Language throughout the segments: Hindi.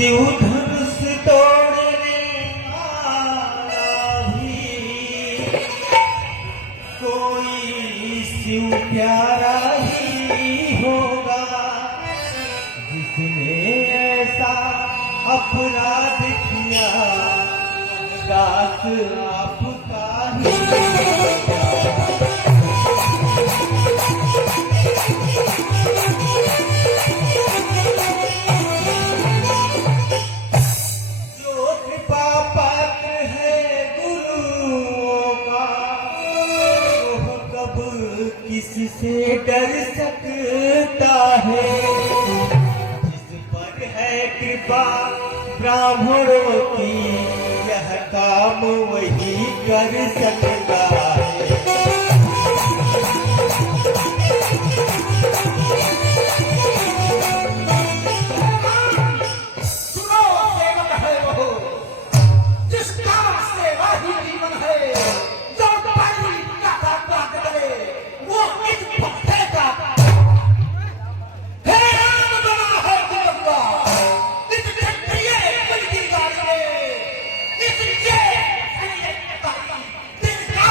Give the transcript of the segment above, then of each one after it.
शिव धनुष तोड़ने वाला भी कोई शिव प्यारा ही होगा, जिसने ऐसा अपराध किया दास आपका ही होगा। किससे डर सकता है, जिस पर है कृपा ब्राह्मणों की, यह काम वही कर सकता है। सुनो सेवक है वो, जिसका सेवा ही जीवन है, जो पानी का त्याग करे वो इस भक्ते का हे राम बना है दुर्गा, इस क्षत्रिय कुल की गाड़ी में, इस जय जिसका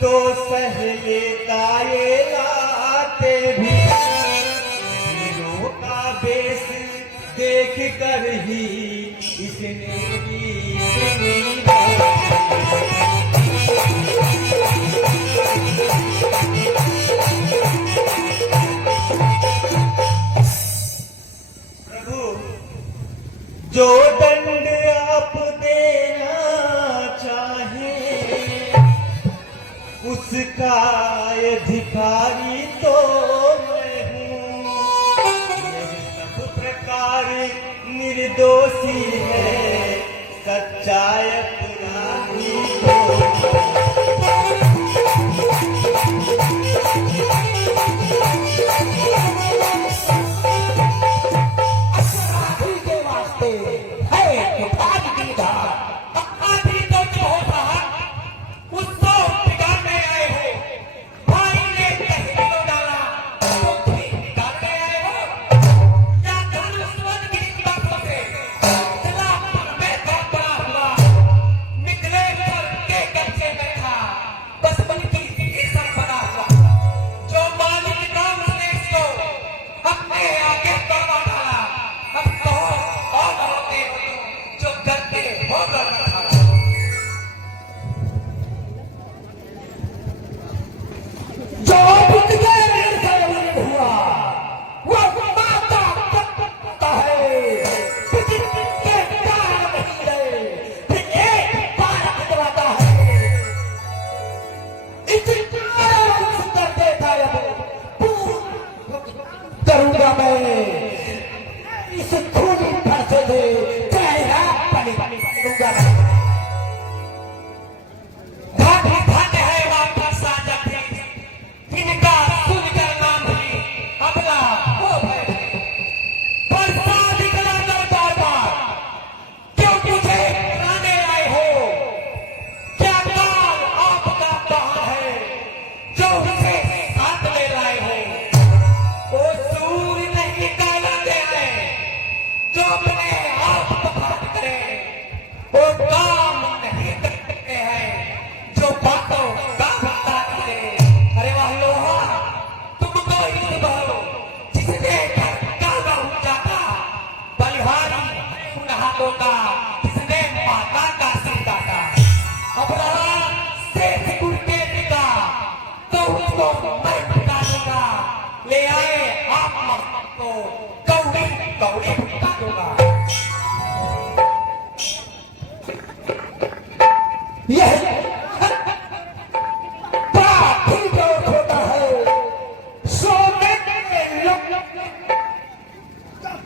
तो सह लेता ये लाते भी, हीरो का बेस देख कर ही इसने की प्रभु, जो दंड आप देना चाहें उसका अधिकारी तो मैं हूँ। यह सब प्रकार निर्दोषी है, सच्चाई अपराधी तो अपराधी के वास्ते है फाट की धार। अपराधी तो जो होता है उसको बिगाड़ने आए हो। भाई ने कहीं तो डाला तो भी बिगाड़ने आए हो। या धनुष्वत की बातों से चला में बहुत बड़ा हुआ, निकले पर के कच्चे में था, बस बन की ही सब बना हुआ। जो मालिक काम ने इसको अपने आगे करवा डाला, अब तो और होते जो करते हो करना था। जो बुद्ध के निर्दय हुआ वो माता करता है, बुद्ध के कारण नहीं रहे, फिर एक बार गिरवाता है। इतना सुंदर देखा करूंगा मैं इस खूनी फंसे थे चेहरा बनी दूंगा मैं। भाग्य भाग्य है वापस आ जाते इनका सुनकर नाम ही अपना हो भय। प्रसाद करा दरबार बार क्यों मुझे लाने आए हो? क्या काल आपका कहाँ है जो उसे साथ ले लाए हो? वो सूर्य नहीं निकाला दे जो अपने आप बर्बाद करे, वो काम नहीं करते हैं जो बातों का बता करे। अरे वाह लोहा, तुमको इस भाव जिसने काला जाता, बलिहारी उन हाथों का जिसने माता का सिर काटा। अब रहा शेष गुड़ के टिका तो उसको मैं बता दूंगा, ले आए आप को कौड़ी कौड़ी बता दूंगा। यह पाठी जो होता है सोने के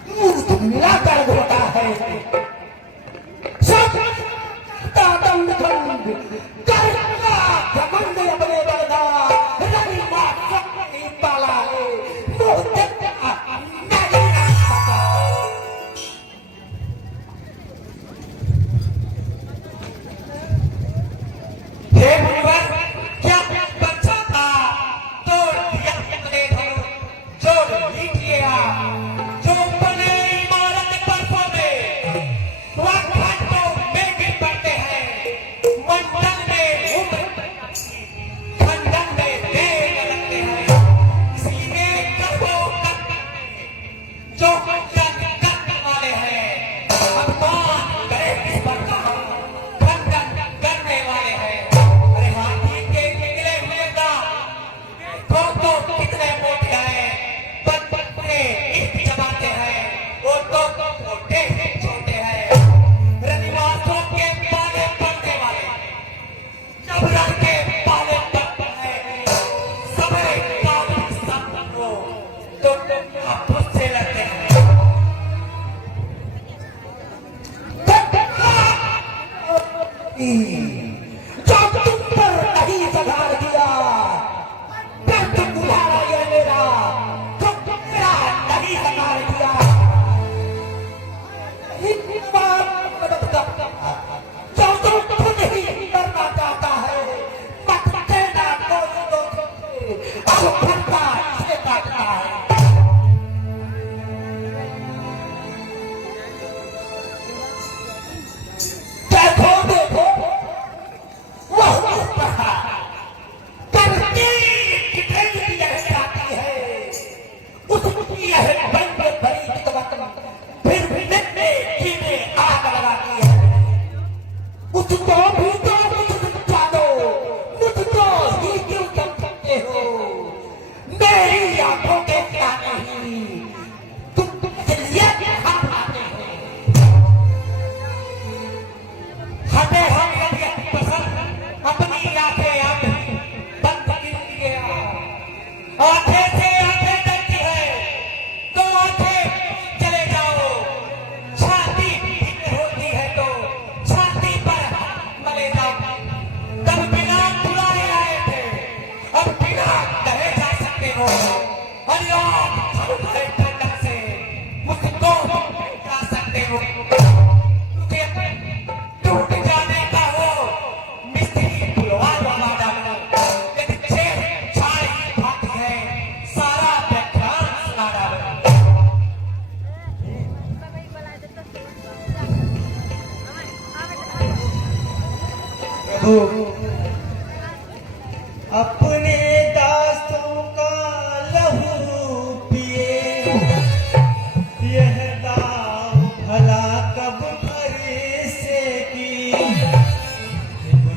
दूध मिलाकर होता है। सब दादम खंड करना घमंड अपने बलदा रवि माँ सबने पाला है मोह देखा नहीं सकता। हे मुनिवर, क्या बच्चा था तोड़ दिया अपने धनु, जोड़ लीजिए जो बने इमारत पर पौधे वह घाटों में गिर पड़ते हैं। मंडल में उम्र खंडन में देर लगते हैं, इसलिए कहो जो करने वाले हैं अपमान करे किस पर कहा खंडन करने वाले हैं। अरे हाथी के निकले हुए दांत तो कितने मोटे हैं, पत्ते ईट चबाते हैं, वो तो मोटे ही छोटे हैं। रविवासों के पाले पड़ने वाले जबरा के पाले पड़ते हैं, समय काल सबको तो आपस से लड़ते हैं। जो तुम पर नहीं सुधार दिया, फिर तुम बुलाना ये मेरा तो मेरा नहीं सुधार दिया। इस बार मदद कर जो तुम खुद ही करना चाहता है, मत देना कोई दोस्त अब फंसा इसे काटता है। देखो देखो उसको भी तो जानो, मुझको ही क्यों समझते हो? मेरी आंखों के क्या नहीं, तुम असलियत खाते हो। हमें असलियत पसंद, अपनी आंखें आंखें बंद कर दिया। आंखें से आंखें डरती है तो आंखें चले जाओ। छाती भीतर होती है तो छाती पर मले जाओ। तब बिना बुलाए आए थे, अब बिना डरे जा सकते हो। और आप हमारे ठंडक से मुझको जा सकते हो। टूट जाने का हो मिस्त्री बुलवा डालो। यदि छेड़ छाड़ ही बात है, सारा व्याख्यान सुना डालो। प्रभु अपने दासों का लहू पिए, यह दाव भला कब भर से की।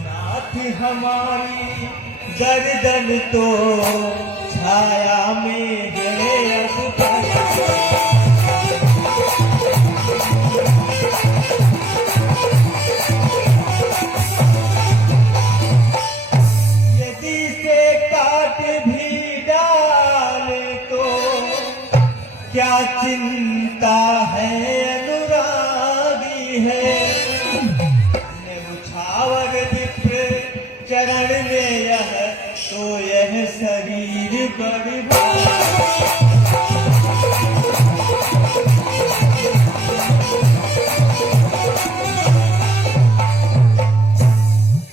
नाथ हमारी गर्दन तो छाया में है अब तक। यदि से काट भी डाले तो क्या चिंता है, अनुरागी है। उछावर विप्र चरण में यह तो यह शरीर बर्बाद।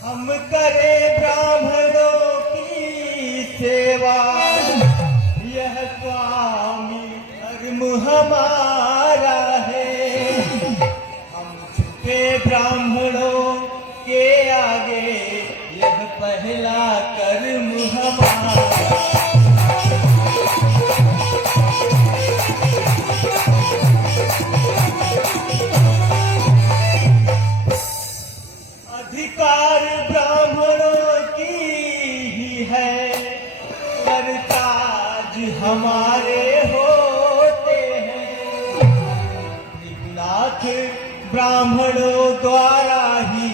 हम करें ब्राह्मणों की सेवा, यह स्वामी धर्म हमारा है। हम झुके ब्राह्मणों के आगे, यह पहला कर्म हमारा। अधिकार ब्राह्मणों की ही है, पर ताज हमारे होते हैं। नाथ ब्राह्मणों द्वारा ही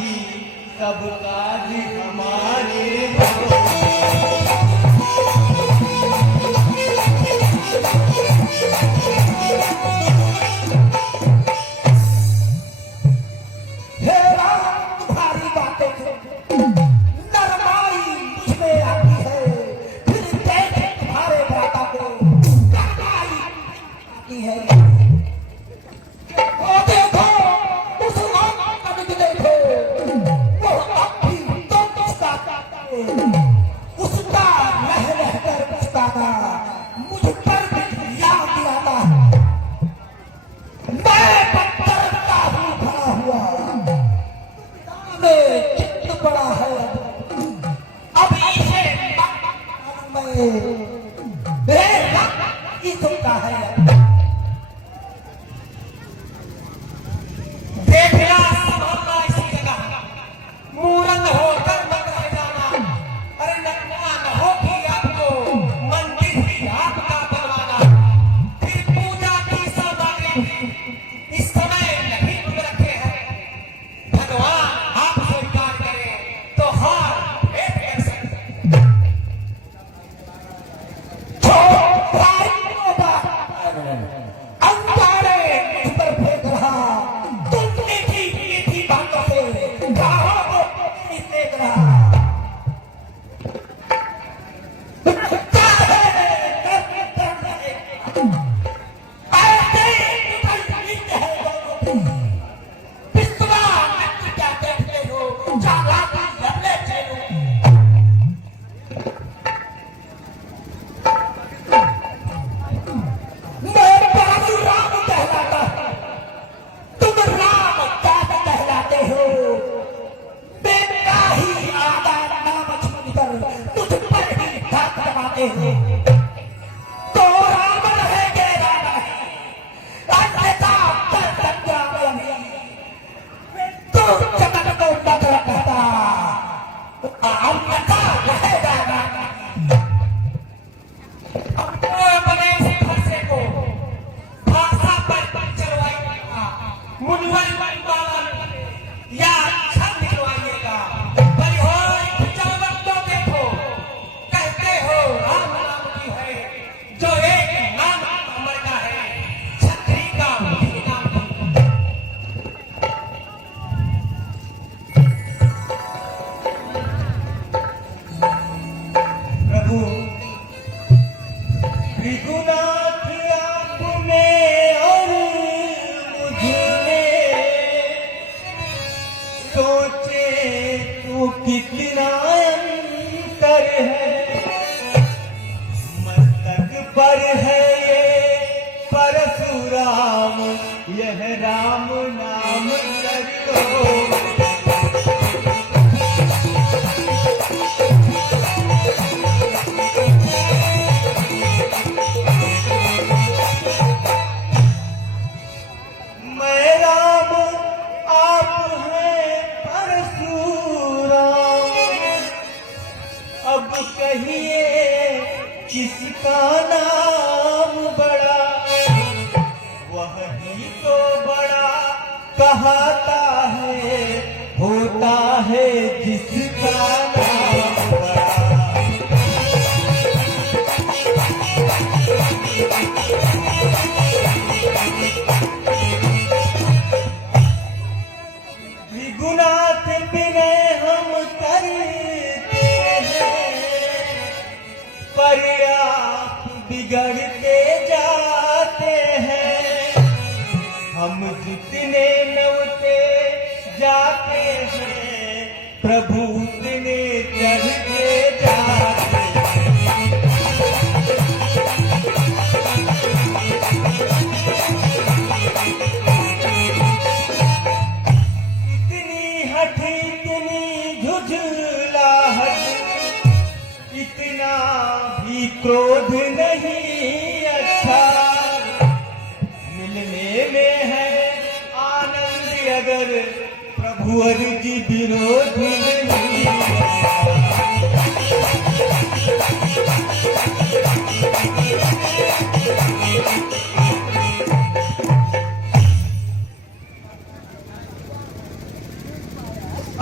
सब काज हमारे होते हैं। हे राम, तुम्हारी बातों से नरमाई मुझमें आती है। फिर कैसे तुम्हारे भ्राता को कड़वाई आती है? ओ देखो, उस राम का निज देखो, वो अब भी तो मुस्कुराता है। उसका रह रह कर मुस्कुराना मुझ पर भी याद दिलाता है। मैं पत्थर का हूँ खड़ा हुआ, में चित्त बड़ा है। अब इसे में सुनता है। देखना संभालना इसी जगह, मूरत होकर मत रह जाना। अरे नकमा न हो कि आपको मंदिर ही आपका बनवाना। फिर पूजा की सामग्री इस समय नहीं मिल रखे हैं। भगवान आप स्वीकार करें तो हार भेंट कर सकते। भाई तो कितना अंतर है। मस्तक पर है ये परशुराम, यह राम नाम करो। मैं राम, आप हैं परशुराम। अब कहिए किसका नाम बड़ा, वह ही तो बड़ा कहता है, होता है जिसका नाम बड़ा। विगुनाथ विनय हम करते हैं, पर आप बिगड़ते जाते हैं। हम जितने नवते जाते हैं, प्रभु उतने चढ़ते जाते हैं। इतनी हठी इतनी झुझलाहट, इतना भी क्रोध नहीं अच्छा। मिलने में है आनंद अगर प्रभु अर्जी विरोध नहीं।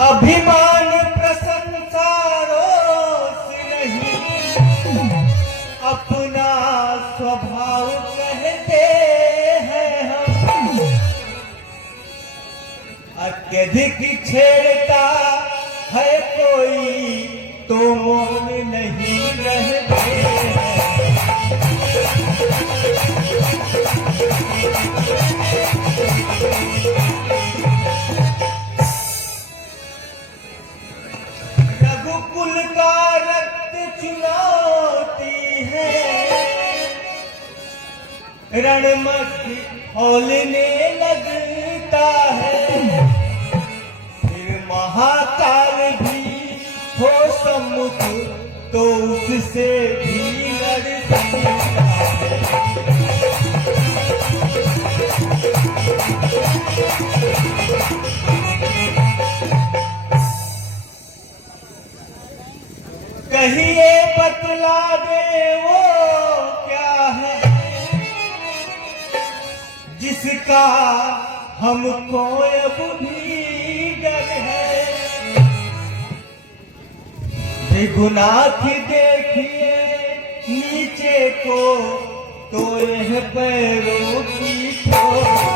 अभिमान प्रशंसा रोष नहीं, अपना स्वभाव कहते हैं हम। अत्यधिक छेड़ता है कोई तो मौन नहीं रहते हैं। रघुकुल का रक्त चुनौती है, रणमध्य खौलने लगता है। फिर महाकाल भी हो सम्मुख तो उससे भी लड़ता है। कहिए बतला दे वो क्या है, जिसका हमको अब भी डर है। विगुनाथ देखिए नीचे को, तो यह पैरों की ठोर।